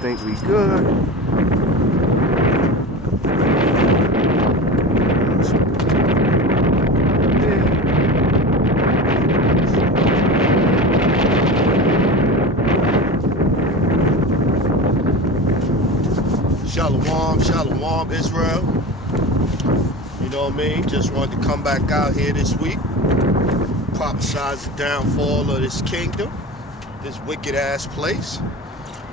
think we good. Shalom, shalom, Israel. You know what I mean? Just wanted to come back out here this week, prophesize the downfall of this kingdom, this wicked ass place.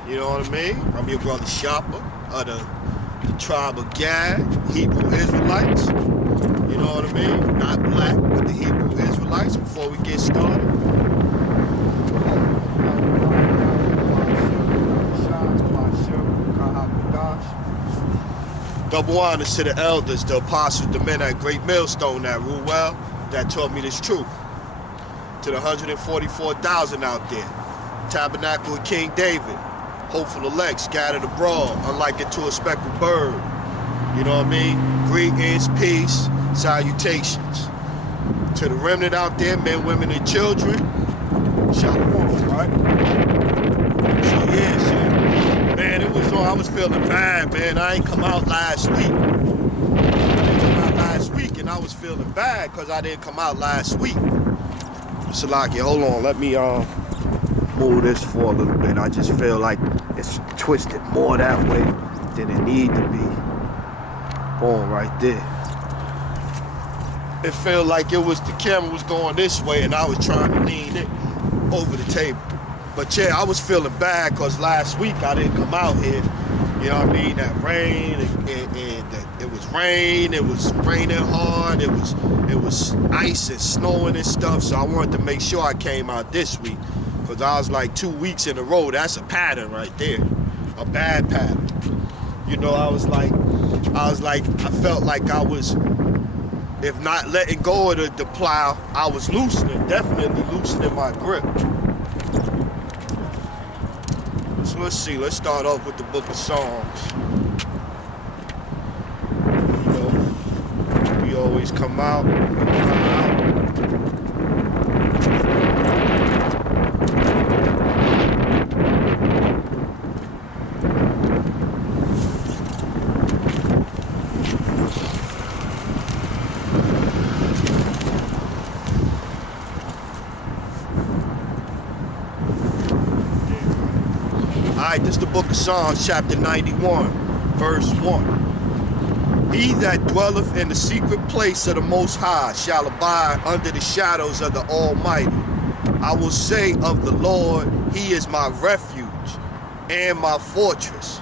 You know what I mean? I'm your brother Shopper of the tribe of Gad, Hebrew Israelites. You know what I mean? Not black, but the Hebrew Israelites. Before we get started, double honors to the elders, the apostles, the men at Great Millstone that rule well, that taught me this truth. To the 144,000 out there, Tabernacle of King David, hopeful elect, scattered abroad, unlike it to a speckled bird. You know what I mean? Greetings, peace, salutations. To the remnant out there, men, women, and children, shalom, right? So yeah, shit. Man, it was I was feeling bad, man. I ain't come out last week. And I was feeling bad because I didn't come out last week. Salaki, hold on, let me move this for a little bit. I just feel like it's twisted more that way than it need to be. Boom, right there. It felt like it was the camera was going this way and I was trying to lean it over the table. But yeah, I was feeling bad because last week I didn't come out here. You know what I mean? That rain, and it was rain, it was raining hard, it was ice and snowing and stuff. So I wanted to make sure I came out this week because I was like 2 weeks in a row. That's a pattern right there, a bad pattern. You know, I felt like I was, if not letting go of the plow, I was definitely loosening my grip. So let's see, let's start off with the book of Psalms. You know, we always come out. Alright, this is the book of Psalms, chapter 91, verse 1. He that dwelleth in the secret place of the Most High shall abide under the shadows of the Almighty. I will say of the Lord, He is my refuge and my fortress,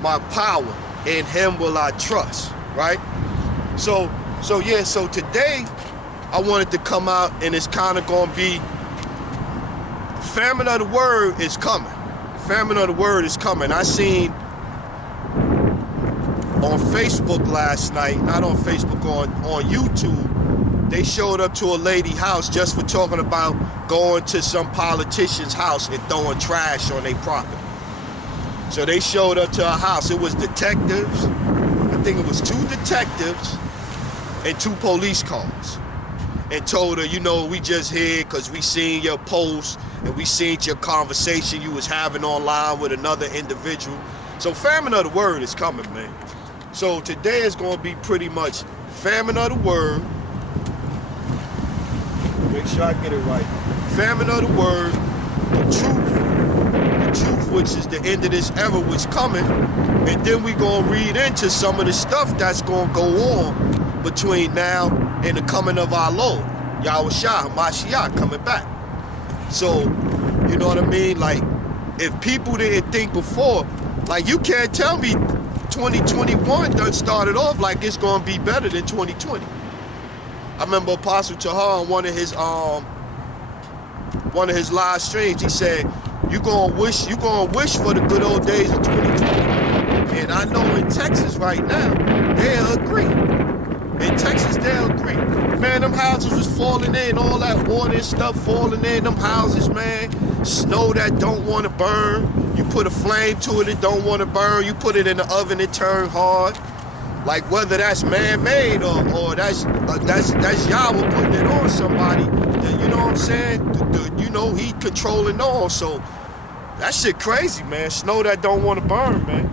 my power, in Him will I trust, right? So today I wanted to come out and it's kind of going to be, famine of the word is coming. Famine of the word is coming. I seen on Facebook last night, not on Facebook, on YouTube, they showed up to a lady's house just for talking about going to some politician's house and throwing trash on their property. So they showed up to her house. It was detectives. I think it was 2 detectives and 2 police cars. And told her, you know, we just here because we seen your post and we seen your conversation you was having online with another individual. So famine of the word is coming, man. So today is going to be pretty much famine of the word. Make sure I get it right. Famine of the word, the truth which is the end of this era which coming. And then we going to read into some of the stuff that's going to go on between now and the coming of our Lord, Yahushua, Mashiach, coming back. So, you know what I mean? Like, if people didn't think before, like, you can't tell me 2021 done started off like it's gonna be better than 2020. I remember Apostle Tahar on one of his live streams, he said, you gonna wish for the good old days of 2020. And I know in Texas right now, they'll agree. In Texas, they'll agree. Man, them houses was falling in, all that water and stuff falling in them houses, man. Snow that don't want to burn. You put a flame to it, it don't want to burn. You put it in the oven, it turn hard. Like whether that's man-made or that's Yahweh putting it on somebody, you know what I'm saying? You know, he controlling all. So That shit crazy, man. Snow that don't want to burn, man.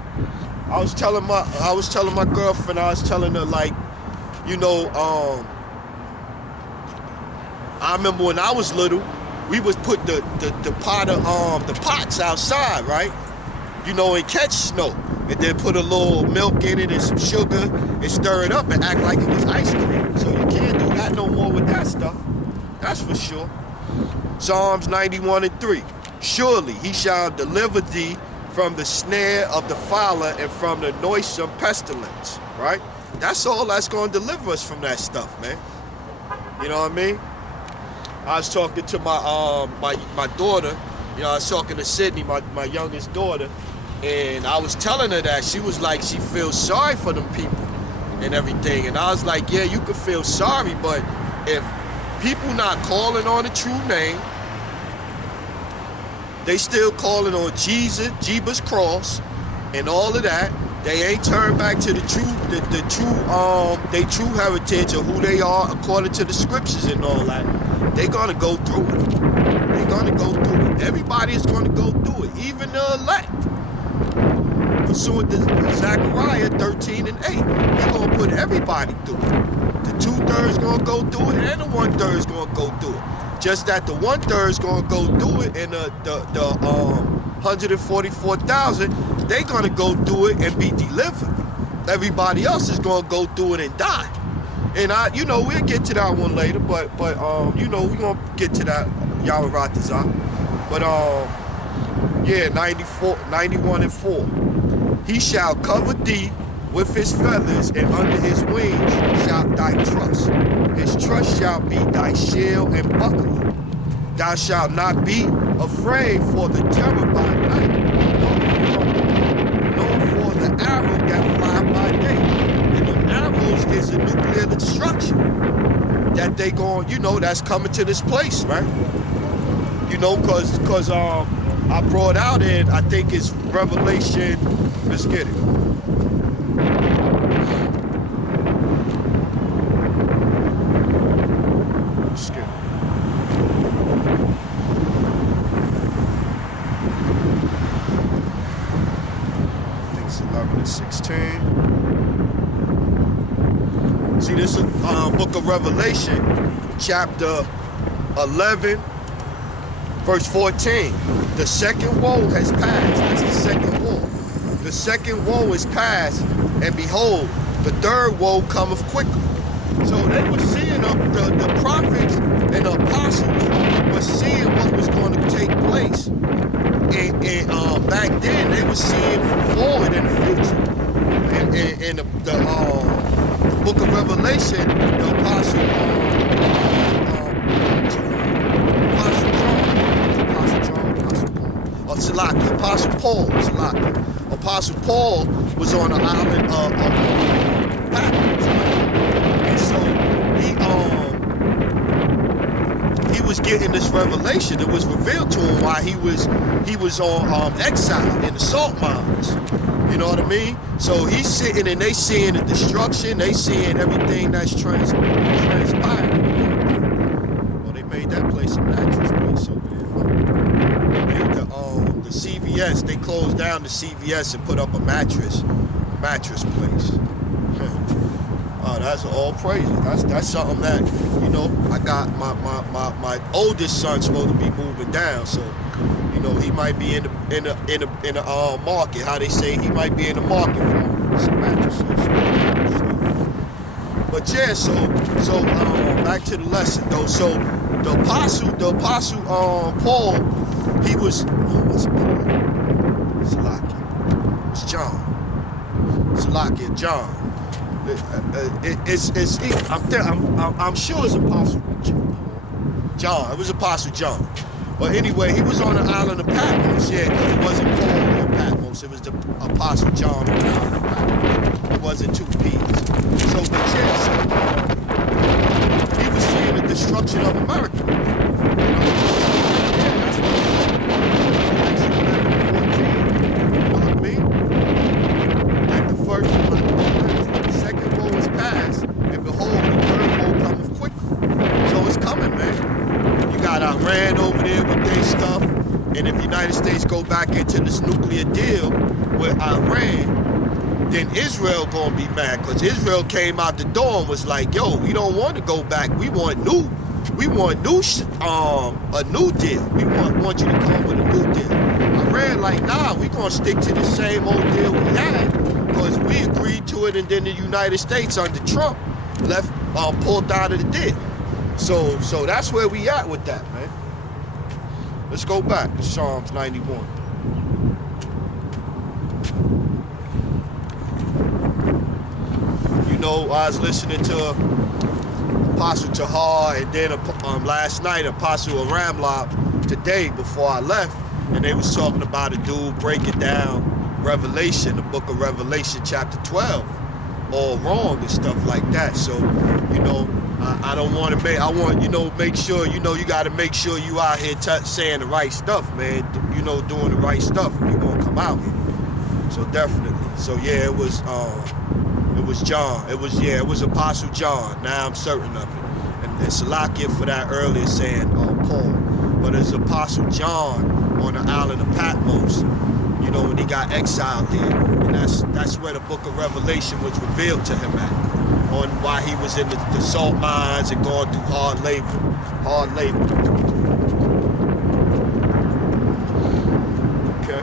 I was telling my girlfriend, I was telling her, like, you know, I remember when I was little, we would put the pots outside, right? You know, and catch snow. And then put a little milk in it and some sugar and stir it up and act like it was ice cream. So you can't do that no more with that stuff. That's for sure. Psalms 91:3. Surely he shall deliver thee from the snare of the fowler and from the noisome pestilence, right? That's all that's going to deliver us from that stuff, man. You know what I mean? I was talking to my daughter, you know, I was talking to Sydney, my youngest daughter, and I was telling her that. She was like, she feels sorry for them people and everything. And I was like, yeah, you could feel sorry, but if people not calling on the true name, they still calling on Jesus, Jeebus cross, and all of that. They ain't turned back to the true heritage of who they are according to the scriptures and all that. They gonna go through it. They gonna go through it. Everybody is gonna go through it, even the elect. Pursuant to Zechariah 13:8, they're gonna put everybody through it. The 2/3 gonna go through it, and the 1/3 is gonna go through it. Just that the 1/3 is gonna go through it, and the 144,000, they gonna go through it and be delivered. Everybody else is gonna go through it and die. And you know, we'll get to that one later, but you know, we're gonna get to that, Yahweh Ratazah. But yeah, 91:4. He shall cover thee with his feathers, and under his wings shalt thy trust. His trust shall be thy shield and buckler. Thou shalt not be afraid for the terror by night, nor for the arrow that fly by day. And the arrows is a nuclear destruction that they going, you know, that's coming to this place, right? You know, cause I brought out in, I think it's Revelation. Let's get it. Let's get it. I think it's 11:16. See, this is book of Revelation, chapter 11, verse 14. The second woe has passed. That's the second woe. The second woe is past, and behold, the third woe cometh quickly. So they were seeing the prophets and the apostles were seeing what was going to take place. And back then, they were seeing forward in the future. And in the book of Revelation, the apostle Apostle Paul was on the island of Patmos, and so he was getting this revelation. It was revealed to him while he was on exile in the salt mines. You know what I mean? So he's sitting and they seeing the destruction, they seeing everything that's transpiring. Well, they made that place a mattress place over there. The CVS, they closed down the CVS and put up a mattress place. Oh, that's all praises. That's something that, you know, I got my oldest son supposed to be moving down, so you know he might be in the market. How they say he might be in the market for some mattresses. But yeah, so back to the lesson though. So the apostle Paul, he was Paul? Salakia. It's John. Salakia, John. I'm sure it's Apostle John. It was Apostle John. But anyway, he was on the island of Patmos, yeah, because it wasn't Paul on Patmos. It was the Apostle John on the island of Patmos. It wasn't two P's. So, but yeah, he was seeing the destruction of America. You know? Yeah, that's what Iran over there with their stuff, and if the United States go back nuclear deal with Iran, then Israel gonna be mad, because Israel came out the door and was like, yo, we don't want to go back. We want a new deal. We want you to come with a new deal. Iran like, nah, we gonna stick to the same old deal we had, because we agreed to it, and then the United States under Trump pulled out of the deal. So that's where we at with that, man. Let's go back to Psalms 91. You know, I was listening to Apostle Tahar, and then last night Apostle Ramlop today before I left, and they was talking about a dude breaking down Revelation, the book of Revelation chapter 12, all wrong and stuff like that. So, you know, I don't want to make sure, you got to make sure you out here saying the right stuff, man. Doing the right stuff, and you're going to come out here. So definitely. So yeah, it was John. It was Apostle John. Now I'm certain of it. And Salakia for that earlier saying Paul. But it's Apostle John on the island of Patmos, when he got exiled there. And that's where the book of Revelation was revealed to him at. On why he was in the salt mines and going through hard labor. Okay.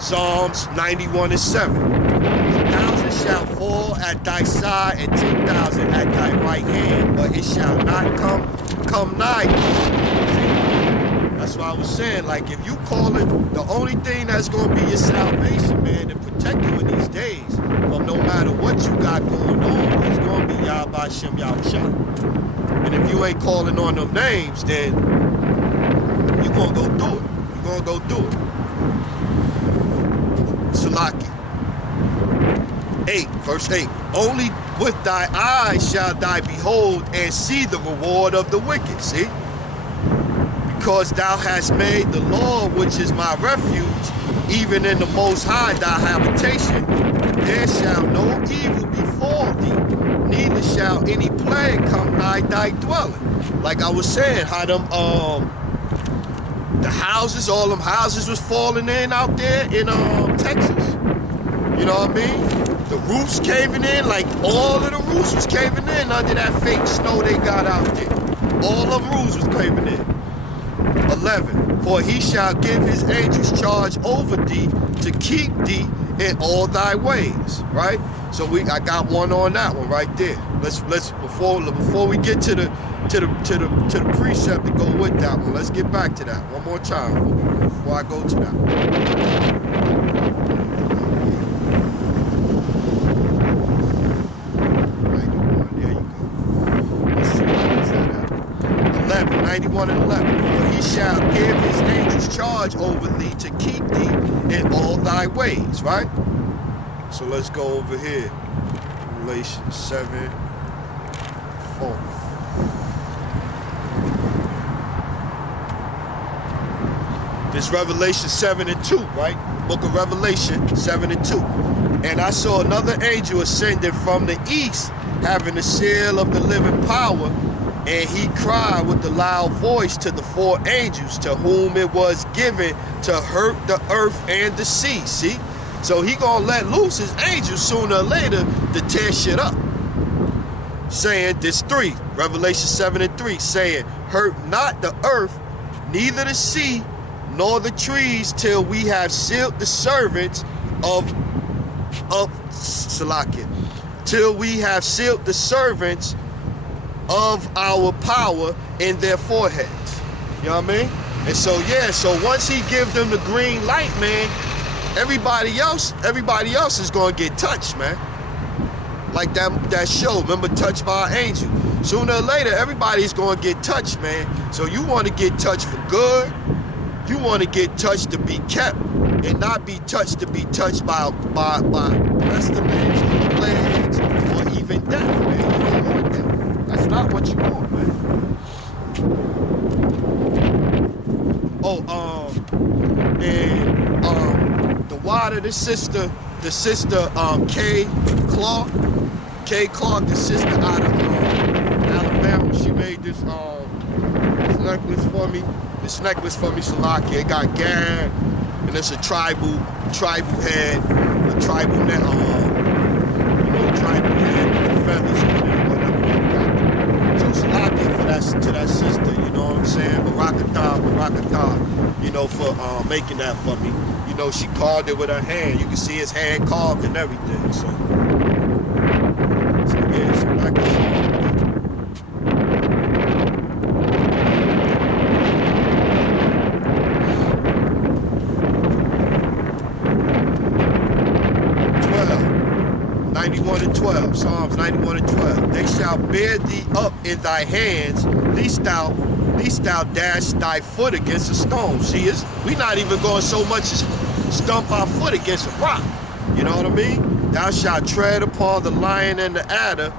Psalms 91:7. 1,000 shall fall at thy side and 10,000 at thy right hand, but it shall not come nigh you. That's what I was saying. Like, if you call it, the only thing that's going to be your salvation, man, and protect you in these days, from no matter what you got going on, is going to be Yahweh Hashem Yahushua. And if you ain't calling on them names, then you're going to go do it. Salaki. 8, verse 8. Only with thy eyes shall thou behold and see the reward of the wicked. See? Because thou hast made the Lord, which is my refuge, even in the Most High thy habitation, there shall no evil befall thee, neither shall any plague come nigh thy dwelling. Like I was saying, how them the houses, all them houses was falling in out there in Texas. You know what I mean? The roofs caving in, like all of the roofs was caving in under that fake snow they got out there. All of them roofs was caving in. 11, for he shall give his angels charge over thee to keep thee in all thy ways, right? So I got one on that one right there. Let's before we get to the precept to go with that one, let's get back to that one more time before I go to that one. Right, 91 and 11. For he shall give his angels charge over thee to keep thee in all thy ways, right? So let's go over here. Revelation 7:4. This Revelation 7:2, right? Book of Revelation 7:2. And I saw another angel ascending from the east, having the seal of the living power. And he cried with a loud voice to the 4 angels to whom it was given to hurt the earth and the sea. See? So he gonna let loose his angels sooner or later to tear shit up. Saying this 3, Revelation 7:3, saying, hurt not the earth, neither the sea, nor the trees, till we have sealed the servants of Salakia. Till we have sealed the servants of our power in their foreheads. You know what I mean? And so yeah, so once he gives them the green light, man, everybody else is gonna get touched, man. Like that show, remember Touched by an Angel? Sooner or later, everybody's gonna get touched, man. So you wanna get touched for good, you wanna get touched to be kept, and not be touched to be touched by pestilence or plagues or even death, man. You don't want that. That's not what you want, man. Oh, the water, the sister Kay Clark, the sister out of Alabama, she made this This necklace for me, Salaki. It got Gad, and it's a tribal head, a tribal neck, tribal head with feathers on it, whatever. So Salaki to that sister, you know what I'm saying? Barakatah, you know, for making that for me. You know, she carved it with her hand. You can see his hand carved and everything. So yeah, so like this. 91 and 12, Psalms 91 and 12. They shall bear thee up in thy hands, lest thou dash thy foot against a stone. See, we not even going so much as stump our foot against a rock. You know what I mean? Thou shalt tread upon the lion and the adder,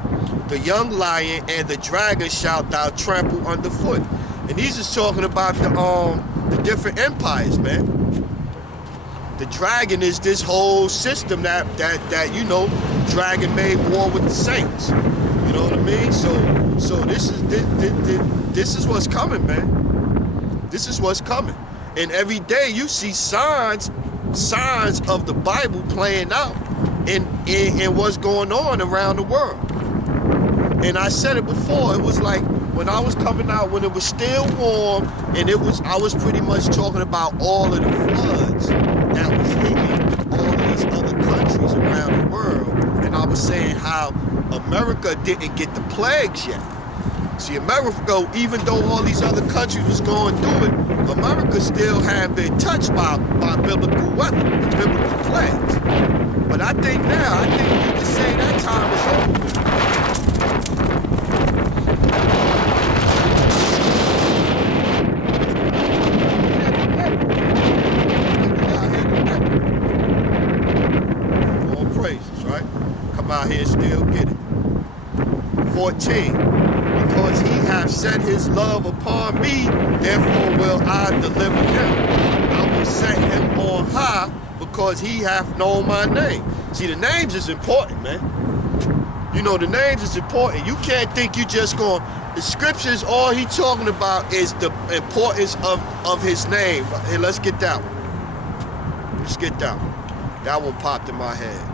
the young lion and the dragon shalt thou trample underfoot. And these is talking about the different empires, man. The dragon is this whole system that you know, dragon made war with the saints. You know what I mean? So this is what's coming, man. This is what's coming. And every day you see signs of the Bible playing out in what's going on around the world. And I said it before, it was like when I was coming out, when it was still warm, and I was pretty much talking about all of the floods that was hitting all of these other countries around the world. And I was saying how America didn't get the plagues yet. See, America, even though all these other countries was going through it, America still had been touched by biblical weather, biblical plagues. But I think you can say that time is over. Out here still get it. 14. Because he hath set his love upon me, therefore will I deliver him. I will set him on high because he hath known my name. See, the names is important, man. You know, the names is important. You can't think you just going. The scriptures, all he talking about is the importance of his name. Hey, let's get that one. Let's get that one. That one popped in my head.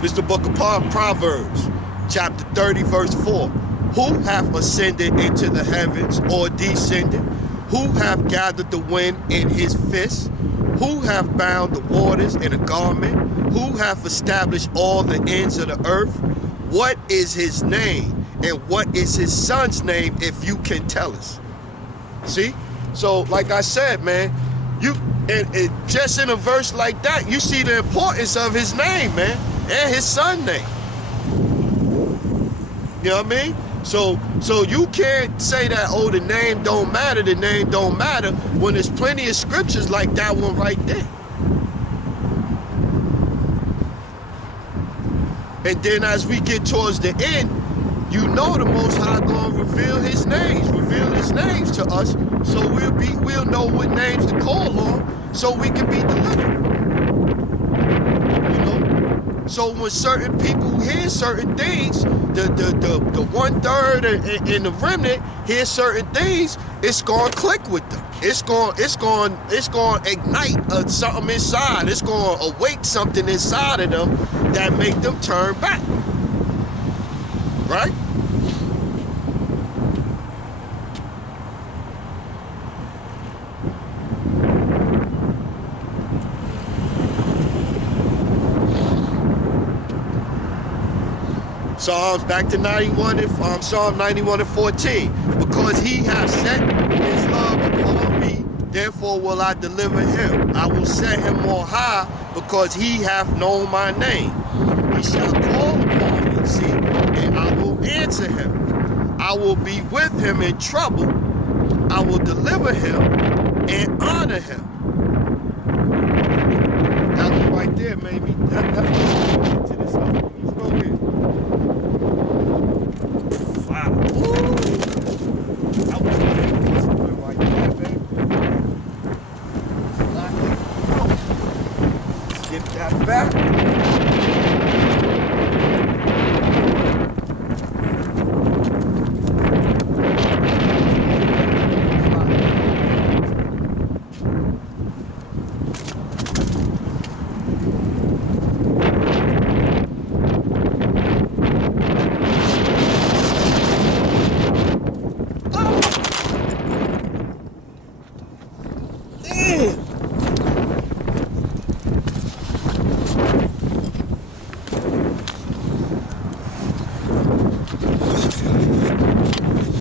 It's the book of Proverbs, chapter 30, verse 4. Who hath ascended into the heavens or descended? Who hath gathered the wind in his fist? Who hath bound the waters in a garment? Who hath established all the ends of the earth? What is his name? And what is his son's name, if you can tell us? See? So, like I said, man, and just in a verse like that, you see the importance of his name, man. And his son name. You know what I mean? So you can't say that, oh, the name don't matter, when there's plenty of scriptures like that one right there. And then as we get towards the end, you know the Most High gonna reveal his names to us, so we'll know what names to call on, so we can be delivered. So when certain people hear certain things, the 1/3 and the remnant hear certain things, it's gonna click with them. It's gonna ignite something inside. It's gonna awake something inside of them that make them turn back. Right? Back to 91 and Psalm 91 and 14. Because he hath set his love upon me, therefore will I deliver him. I will set him on high, because he hath known my name. He shall call upon me, see, and I will answer him. I will be with him in trouble. I will deliver him and honor him. That one right there made me. That's to this up. Let's go here. Wow. Ooh. I was right there, baby. Skip that back.